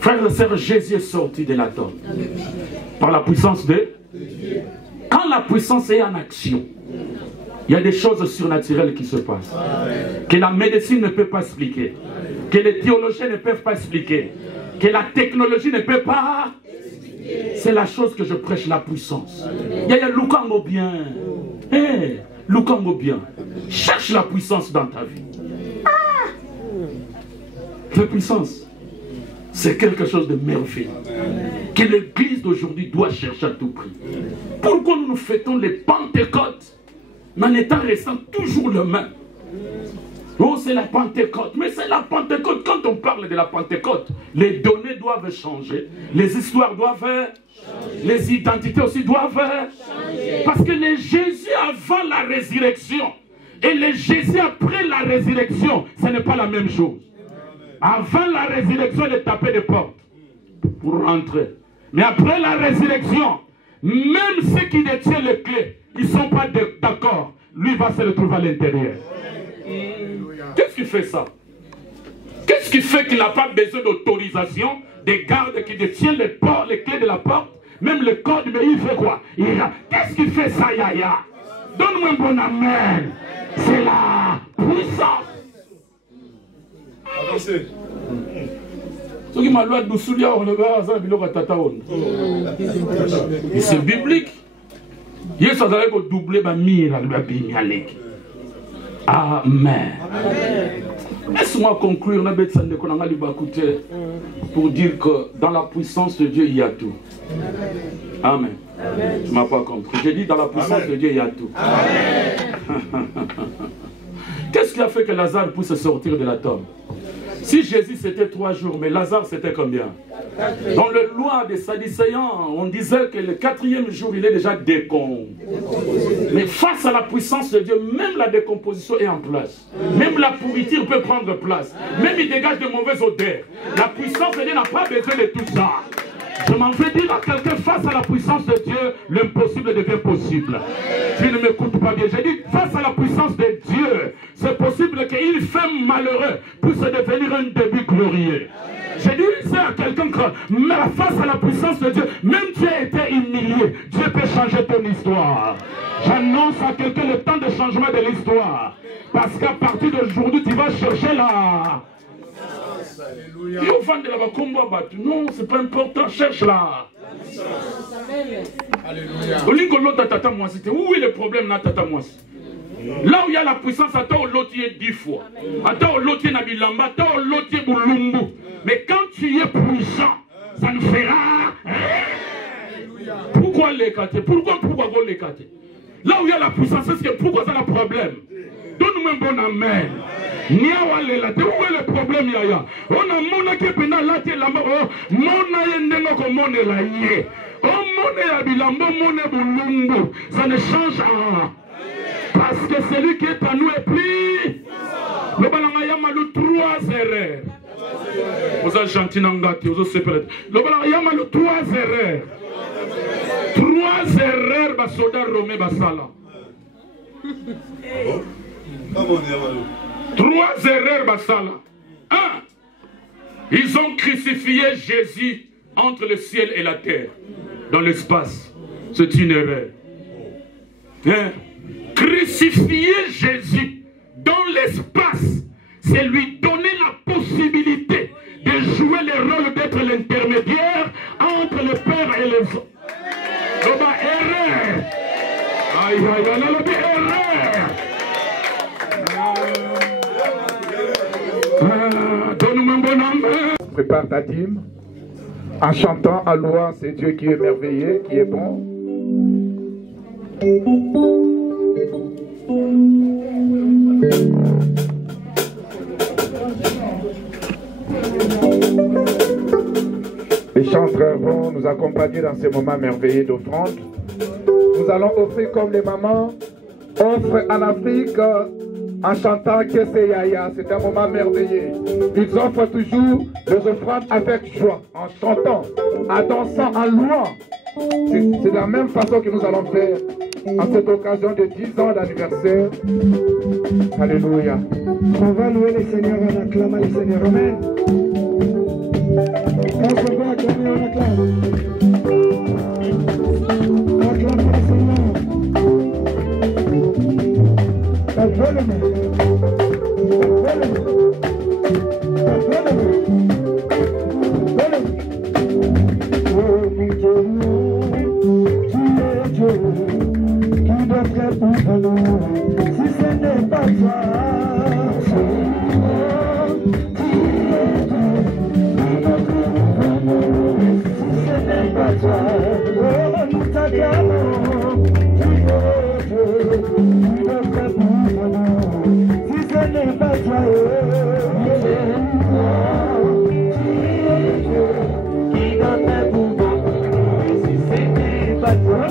Frères et sœurs, Jésus est sorti de la tombe. Par la puissance de Dieu. Quand la puissance est en action, il y a des choses surnaturelles qui se passent. Que la médecine ne peut pas expliquer. Que les théologiens ne peuvent pas expliquer. Que la technologie ne peut pas. C'est la chose que je prêche, la puissance. Il y a Lukango bien. Lukango bien. Cherche la puissance dans ta vie. La puissance, c'est quelque chose de merveilleux. Que l'église d'aujourd'hui doit chercher à tout prix. Pourquoi nous fêtons les Pentecôtes en étant restant toujours le même? Oh, c'est la Pentecôte. Mais c'est la Pentecôte. Quand on parle de la Pentecôte, les données doivent changer. Les histoires doivent changer. Les identités aussi doivent changer. Parce que les Jésus avant la résurrection et les Jésus après la résurrection, ce n'est pas la même chose. Avant la résurrection, il est tapé des portes pour rentrer. Mais après la résurrection, même ceux qui détiennent les clés, ils ne sont pas d'accord. Lui va se retrouver à l'intérieur. Qu'est-ce qui fait ça? Qu'est-ce qui fait qu'il n'a pas besoin d'autorisation des gardes qui détiennent les clés de la porte? Même le code, mais il fait quoi? Qu'est-ce qui fait ça, Yaya? Donne-moi un bon amen. C'est la puissance. Avancez. C'est biblique. Amen. Laisse-moi conclure pour dire que dans la puissance de Dieu, il y a tout. Amen. Tu ne m'as pas compris. J'ai dit dans la puissance de Dieu, il y a tout. Qu'est-ce qui a fait que Lazare puisse sortir de la tombe? Si Jésus c'était 3 jours, mais Lazare c'était combien? Dans le loi des Sadducéens, on disait que le 4e jour, il est déjà décomposé. Mais face à la puissance de Dieu, même la décomposition est en place. Même la pourriture peut prendre place. Même il dégage de mauvaises odeurs. La puissance de Dieu n'a pas besoin de tout ça. Je m'en vais dire à quelqu'un, face à la puissance de Dieu, l'impossible devient possible. Tu ne m'écoutes pas bien. J'ai dit, face à la puissance de Dieu, c'est possible qu'il fait malheureux puisse devenir un début glorieux. J'ai dit à quelqu'un que face à la puissance de Dieu, même tu as été humilié, Dieu peut changer ton histoire. J'annonce à quelqu'un le temps de changement de l'histoire. Parce qu'à partir d'aujourd'hui, tu vas chercher la... Non, c'est pas important, cherche-la. Où est le problème là, tata moi? Là où il y a la puissance, attends l'autre est 10 fois. Attends l'autre est Nabilamba, attends l'autre est Boulumbu. Mais quand tu es puissant, ça ne fera rien. Pourquoi l'écarter? Pourquoi l'écarter? Là où il y a la puissance, c'est pourquoi ça a le problème? Donne-moi un bon amen. Où est le problème, Yaya? On a mon qui est pénal, là, tu es là-bas. Mon aïe, mon est là, yé. Oh, mon est Abilambo, mon est Boulumbu. Ça ne change rien. Parce que celui qui est à nous est plus. Le balangaya malou 3 erreurs. Vous êtes gentil, Nangati, vous êtes séparés. Le balangaya malou 3 erreurs. 3 erreurs, basoda Romé Basala. 3 erreurs, Basala. 1. Ils ont crucifié Jésus entre le ciel et la terre, dans l'espace. C'est une erreur. Hein? Crucifier Jésus dans l'espace, c'est lui donner la possibilité de jouer le rôle d'être l'intermédiaire entre le Père et les hommes. Erreur. Aïe, aïe, aïe, erreur. Donne-moi un bon amen. Prépare ta dîme en chantant, en louant, c'est Dieu qui est merveilleux, qui est bon. Les chanteurs vont nous accompagner dans ces moments merveilleux d'offrande. Nous allons offrir comme les mamans offrent en Afrique en chantant que c'est Yaya. C'est un moment merveilleux. Ils offrent toujours les offrandes avec joie, en chantant, en dansant, en louant. C'est de la même façon que nous allons faire en cette occasion de 10 ans d'anniversaire. Alléluia. On va louer le Seigneur, on acclame le Seigneur. Amen. On se va acclamer, on acclame. Acclame le Seigneur. Acclame-le. Si ce n'est pas toi, si ce n'est pas toi, oh, nous t'acclamons, tu es Dieu, tu notre pour si ce n'est pas toi, tu es Dieu, qui notre pour si ce n'est pas toi.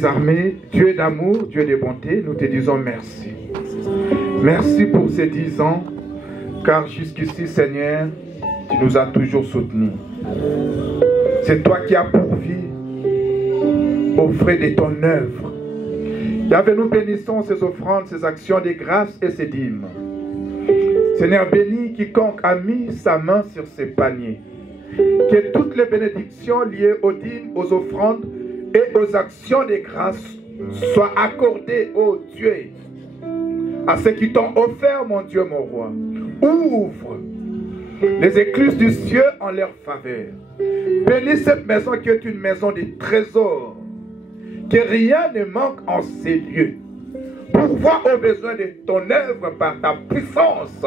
des armées, Dieu d'amour, Dieu de bonté, nous te disons merci. Merci pour ces 10 ans, car jusqu'ici, Seigneur, tu nous as toujours soutenus. C'est toi qui as pourvu aux frais de ton œuvre. Yahvé, nous bénissons ces offrandes, ces actions de grâce et ces dîmes. Seigneur, bénis quiconque a mis sa main sur ces paniers. Que toutes les bénédictions liées aux dîmes, aux offrandes et aux actions de grâce soient accordées, ô Dieu, à ceux qui t'ont offert, mon Dieu, mon roi. Ouvre les écluses du ciel en leur faveur. Bénis cette maison qui est une maison de trésors. Que rien ne manque en ces lieux. Pourvois aux besoins de ton œuvre par ta puissance.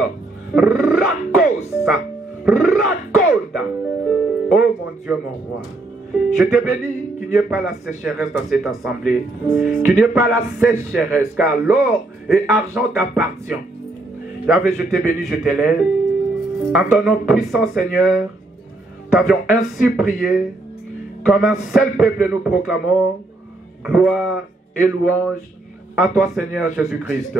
Rakosa, Rakonda. Oh mon Dieu, mon roi. Je te bénis qu'il n'y ait pas la sécheresse dans cette assemblée. Qu'il n'y ait pas la sécheresse, car l'or et argent t'appartient. Yahvé, je te bénis, je t'élève. En ton nom puissant, Seigneur, t'avions ainsi prié. Comme un seul peuple, nous proclamons gloire et louange à toi, Seigneur Jésus-Christ.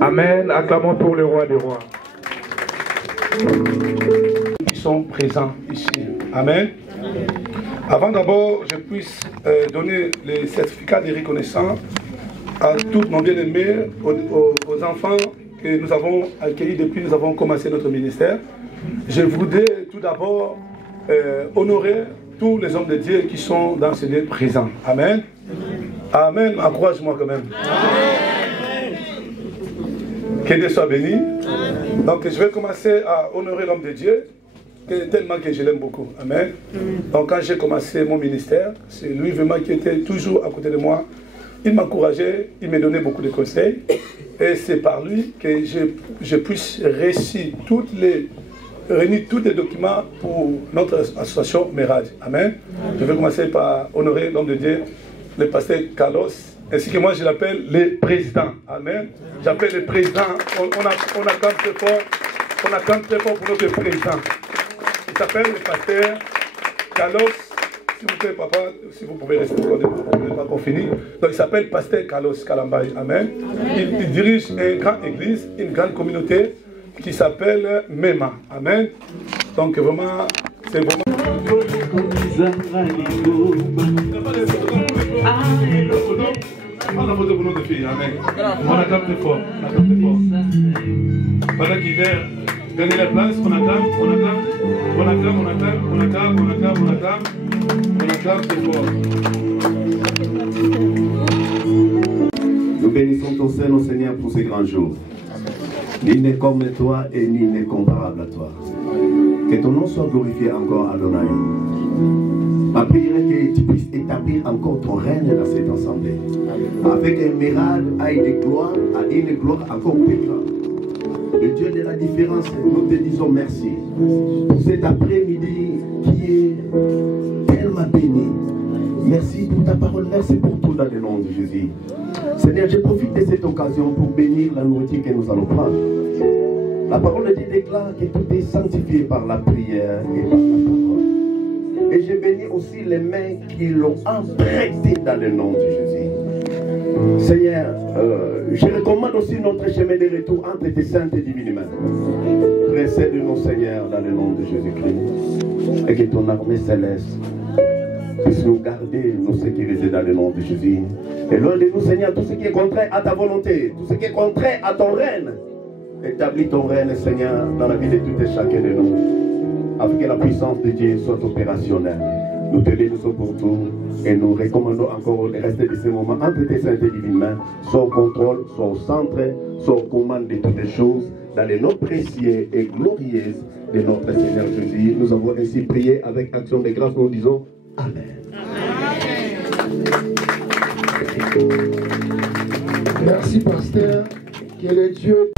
Amen. Acclamons pour le roi des rois. Qui sont présents ici. Amen. Avant d'abord, je puisse donner les certificats de reconnaissance à tous nos bien-aimés, aux enfants que nous avons accueillis depuis que nous avons commencé notre ministère. Je voudrais tout d'abord honorer tous les hommes de Dieu qui sont dans ce lieu présent. Amen. Amen. Encourage-moi quand même. Amen. Que Dieu soit béni. Donc je vais commencer à honorer l'homme de Dieu, tellement que je l'aime beaucoup. Amen. Donc quand j'ai commencé mon ministère, c'est lui vraiment qui était toujours à côté de moi. Il m'encourageait, il me donnait beaucoup de conseils. Et c'est par lui que je puisse réussir réunir tous les documents pour notre association Mérage. Amen. Je vais commencer par honorer l'homme de Dieu, le pasteur Carlos, ainsi que moi je l'appelle le président. Amen. J'appelle le président. On acclame très fort. On acclame très fort pour notre président. Il s'appelle le pasteur Carlos. S'il vous plaît, papa, si vous pouvez rester encore de pas qu'on finit. Donc il s'appelle pasteur Carlos Kalambay. Amen. Il dirige une grande église, une grande communauté qui s'appelle MEMA. Amen. Donc vraiment, c'est vraiment... On a voté pour notre fille. Amen. On acclame très fort. On acclame très fort. Pendant qu'il vient gagner la place, on acclame, on acclame, on acclame, on acclame, on acclame, on acclame, on acclame. On acclame très fort. Nous bénissons ton Seigneur, Seigneur, pour ces grands jours. Nul n'est comme toi et nul n'est comparable à toi. Que ton nom soit glorifié encore, Adonai. Ma prière est que tu puisses établir encore ton règne dans cette assemblée. Avec un miracle à une gloire encore plus grande. Le Dieu de la différence, nous te disons merci pour cet après-midi qui est tellement béni. Merci pour ta parole, merci pour tout dans le nom de Jésus. Seigneur, je profite de cette occasion pour bénir la nourriture que nous allons prendre. La parole de Dieu déclare que tout est sanctifié par la prière et par la parole. Et je bénis aussi les mains qui l'ont emprunté dans le nom de Jésus. Seigneur, je recommande aussi notre chemin de retour entre tes saintes et divines mains. Précède-nous, Seigneur, dans le nom de Jésus-Christ. Et que ton armée céleste puisse nous garder, nous sécuriser dans le nom de Jésus. Et loin de nous, Seigneur, tout ce qui est contraire à ta volonté, tout ce qui est contraire à ton règne, établis ton règne, Seigneur, dans la vie de tout et chacun de nous, afin que la puissance de Dieu soit opérationnelle. Nous te bénissons pour tout et nous recommandons encore le reste de ces moments entre tes saintes et divines mains, soit au contrôle, soit au centre, soit aux commandes de toutes les choses, dans les noms précieux et glorieux de notre Seigneur Jésus. Nous avons ainsi prié avec action de grâce, nous disons Amen. Merci, pasteur. Que le Dieu...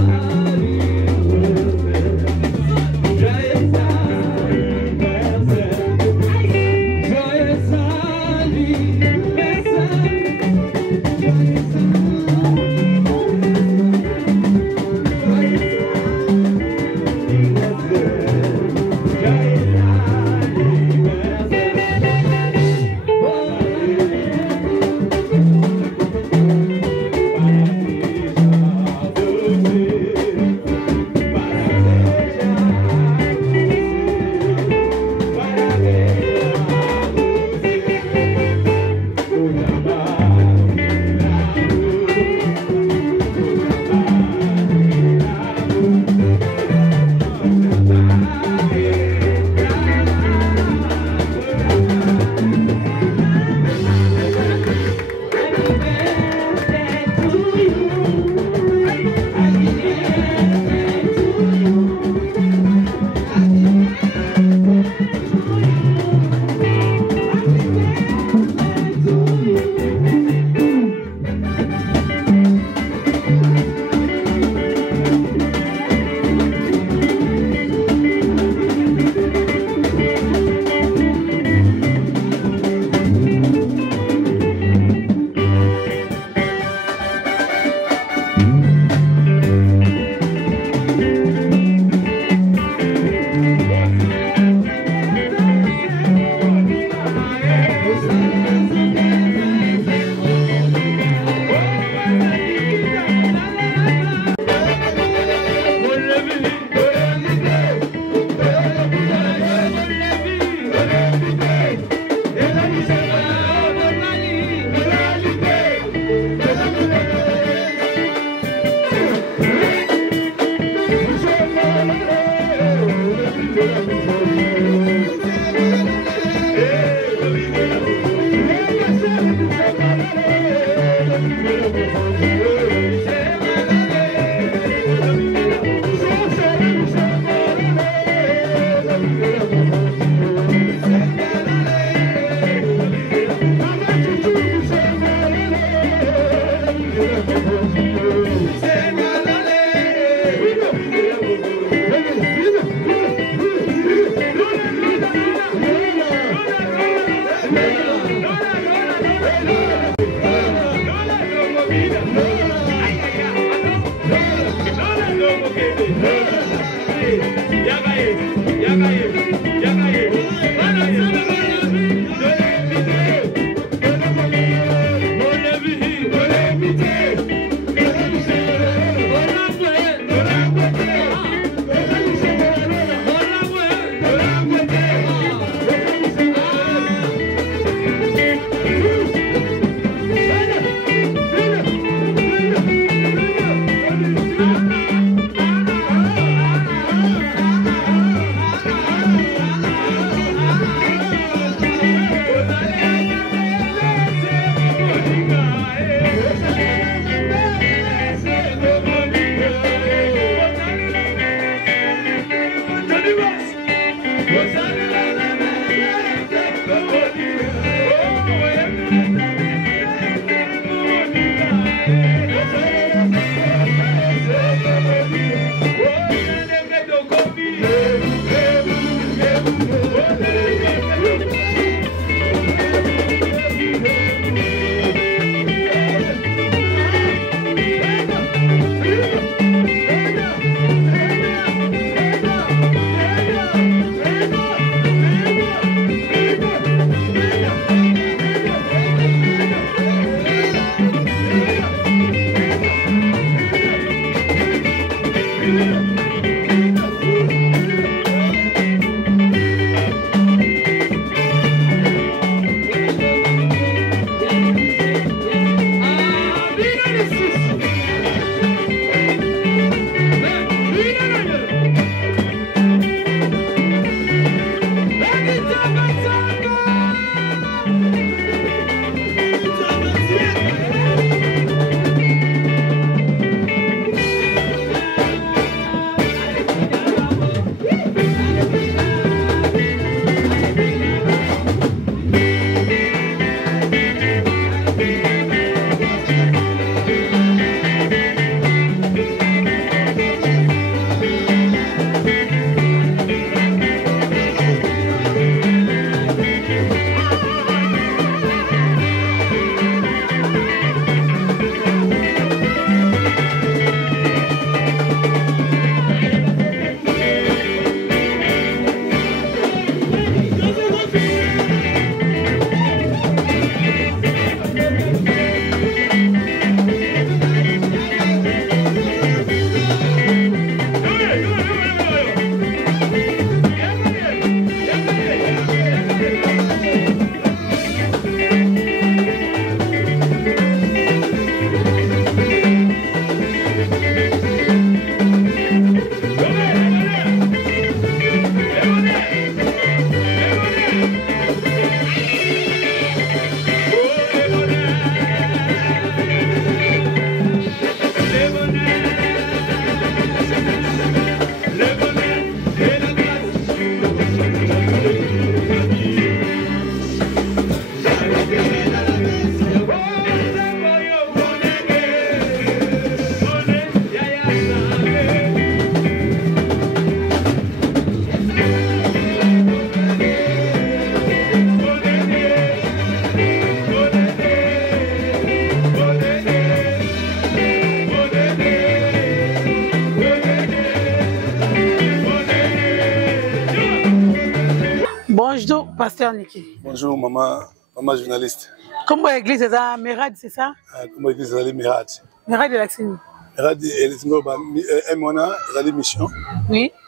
Bonjour, pasteur Niki. Bonjour, maman journaliste. Comment l'église est à Mérad, c'est ça? Comment l'église est à Mérad? Mérad de la Cine. Mérad est une mission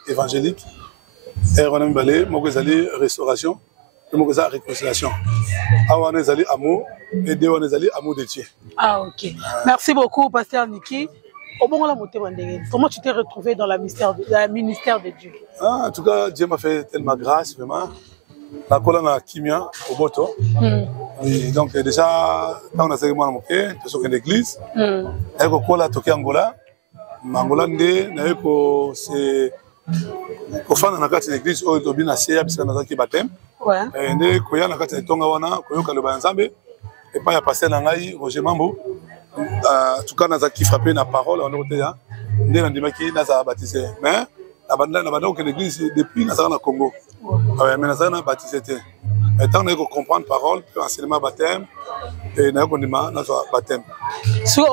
évangélique. Et on a une restauration, une réconciliation. On a amour et on a amour de Dieu. Ah, ok. Merci beaucoup, pasteur Niki. Comment tu t'es retrouvé dans le ministère de Dieu? Ah, en tout cas, Dieu m'a fait tellement grâce, vraiment. La colonne à Kimia, au Boto. Et donc, déjà, quand on a fait mon moquet, je suis en église. Et quand on a toqué Angola, Angola, c'est. Au fond, on a fait une église où on a fait un baptême. Et quand on a fait un tonga, on a fait un banzambe. Et puis, il y a passé Roger Mambo. En tout cas, on a frappé la parole. On a dit baptisé. Mais, on a l'église depuis le Congo. Mais on a baptisé. Et tant qu'on comprend la parole, puis enseignement baptême, et on a baptême.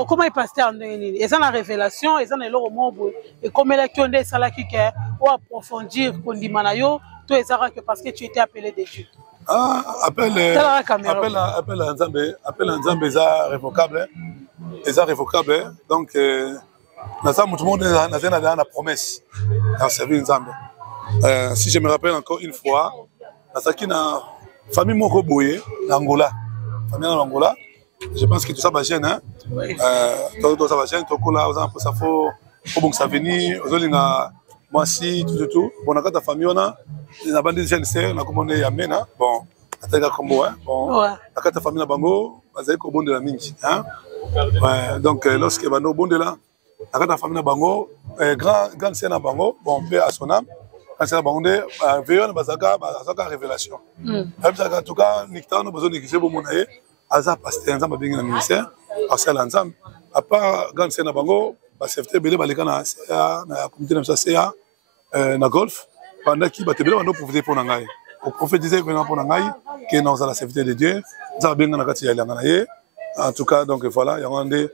Comment il passe en Est-ce que la révélation, est-ce que le mot et comme elle a qui on est ça là qui est ou approfondir qu'on dit manayo, tout est ça parce que tu étais appelé de Dieu. Ah, appel Nzambe est révocable, est révocable. Donc tout le monde a la promesse d'en servir Nzambe. Si je me rappelle encore une fois, na famille moko boye l'Angola. Famille en Angola. Je pense que tout ça va gêner, hein. Tout ça va gêner, tout là, pour ça faut bon que ça venir, aux olinga moi si tout. Bon na ta famille on a bande de jeunes sœurs, on a commandé Yamena. Bon, ataka comme moi, bon. Na ta famille na bango, bazali ko bon de la mingi, hein. Ouais, donc lorsque bano bon de là, na ta famille na bango, grand sœur na bango, bon père à son âme. Quand c'est la bande, veillons bazaka révélation. En tout cas, Nictan nous besoin d'écrire pour mon aïe. Aza pasteur Nzambe bien dans le ministère, parce que l'ensemble, à part quand c'est na bango, basefte belé baleka na comité de ça na golf, pendant qui batebele bano profiter pour nangai. Pour prophétiser vraiment pour nangai que nous allons la serviteur de Dieu, ça bien na kati ya nganaye. En tout cas, donc voilà, il y a un des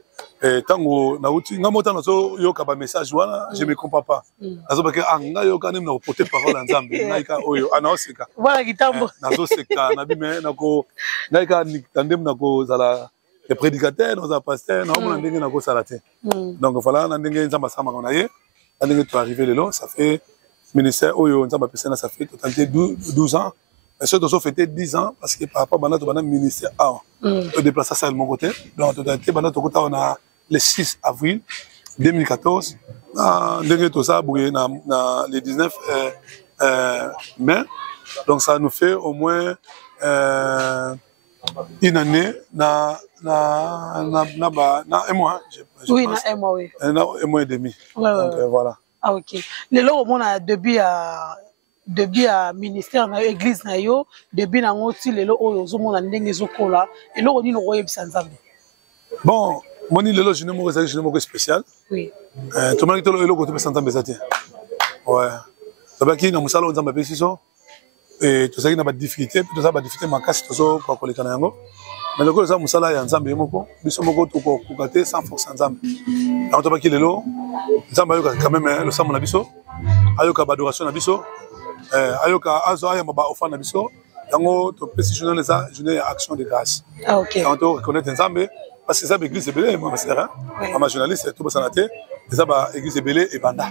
tango nauti ngamota nazo yoka ba message wana, je me comprends pas. Nazo ba ke anga yoka nem na porter parole Nzambe, naika oyo anaoseka. Voilà kitambo. Nazo seka na bime nako naika tandem nako zala les prédicateurs, nos pasteurs, na mona ndenge nako salate. Donc voilà, na ndenge Nzamba sama ngona ye, na ndenge tu arrivé le long, ça fait ministère oyo Nzamba pesena ça fait totalité 12 ans. Mais ceux qui ont fêté 10 ans, parce que par rapport à notre ministère, on déplace ça de mon côté. Donc, en totalité, on a le 6 avril 2014, le 19 mai. Donc, ça nous fait au moins une année, un mois. Oui, un mois, oui. Un mois et demi. Donc, voilà. Ah, ok. Le lot, on a depuis à ministère na église na yo depuis na ngoti lelo oyo zomona ndenge zokola eloko nini okoyebisa Nzambe. Bon moni lelo je ne mo spécial. Oui. To mani tolo eloko to pesa Nzambe zati. Ouais. Tabaki na musala Nzambe pesi so et to saki na ba difficulté to ça ba difficulté makasi to so kwa koleka na yango. Mais loko ça musala ya Nzambe moko biso moko to ko kukate sans force Nzambe. Na tabaki lelo Nzambe ayoka quand même le samo na biso ayoka ba adoration na biso. Ayoka azo aya maba ofana biso yango to pesi journée ça journée action de grâce. Ah ok. On doit reconnaître Nzambe parce que ça église belé moi sœur hein. Ma journaliste tout ça naté ça ba église belé et banda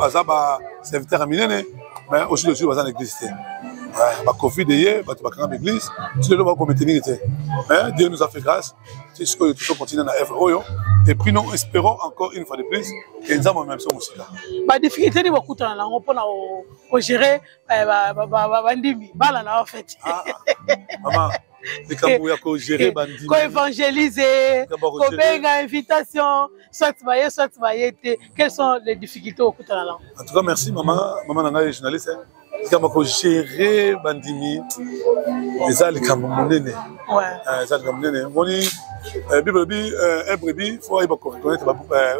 baza ba serviteur minene mais aussi le jour baza l'église. Ouais, ba Covid hier ba to ba kanga église tu le va comme tenir mais Dieu nous a fait grâce c'est ce que tout continuer na œuvre oyo et puis nous espérons encore une fois de plus que Nzambe même son musique. Ba difficulté ni bakutana na ngo pona o gérer ba ndimi bala na en fait. Maman les cambo ya ko gérer bandimi. Ko évangéliser, ko benga invitation, soit bayete. Quelles sont les difficultés au kutana là? En tout cas merci maman nanga journaliste. Quand on gérer bandimi les les cambo monene. Ouais. Ça les cambo monene. Moni Bible dit un brebis faut y reconnaître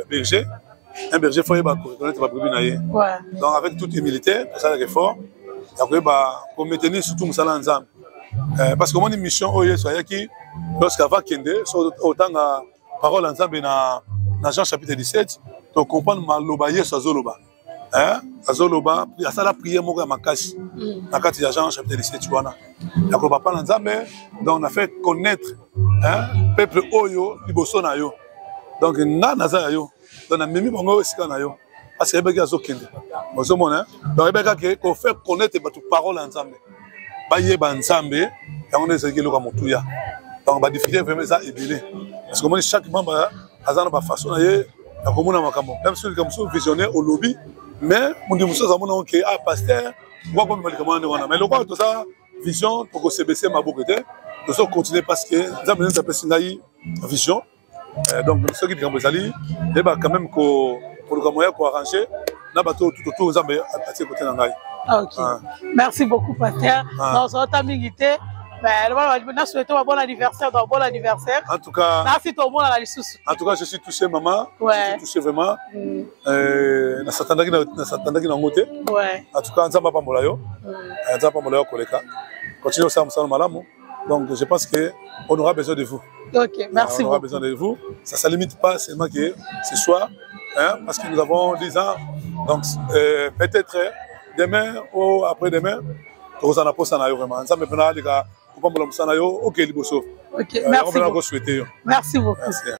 berger. Un berger faut y reconnaître brebis naie. Ouais. Donc avec toute humilité, ça le fort. Donc pour maintenir surtout musala Nzambe. Parce que mon mission oyo soya qui lorsqu'avant kende autant la parole Nzambe na Jean chapitre 17 to comprendre maloba yeso azoloba. Hein? Azoloba, ya sala prière moko ya makasi. Na kati ya Jean chapitre 17 wana. Ya ko papa Nzambe donc on a fait connaître hein peuple oyo liboso na yo. Donc na naza yo. Donc na memi bango esika na yo. Parce que ebeka azokende. Bozo mona. Donc ebeka ke ko faire connaître batu parole Nzambe. Baye Nzambe yango nezeki loka mutuya. Donc ba difficulté vraiment ça ebele. Parce que moi chaque membre azana ba façon na ye na komona makambo même si comme ça visionnaire au lobby mais mon dit muso zamona on que ah pasteur on va pas me commander wana mais le quoi tout ça vision pour que CBC ma beaucoup nous allons continuer parce que nous avons une personne vision donc ceux qui disent bezali et bah quand même que pour le moyen pour arranger na bateau tout autour nous avons à côté na ngai. OK. Merci beaucoup pasteur. Dans votre amitié ben on souhaite un bon anniversaire, un bon anniversaire. En tout cas, je suis touché maman. Ouais. Je suis touché vraiment. Na satandaki na ngote. Ouais. En tout cas, nzamba pa molayo. Nzamba pa molayo koleka. Continuez au samsana malamu. Donc je pense que on aura besoin de vous. OK, merci beaucoup. On aura besoin de vous. Ça ne se limite pas seulement que ce soir parce que nous avons 10 ans. Donc peut-être demain ou après-demain, nous allons poser na yo vraiment. Nzamba pena lika. OK, merci beaucoup. Merci.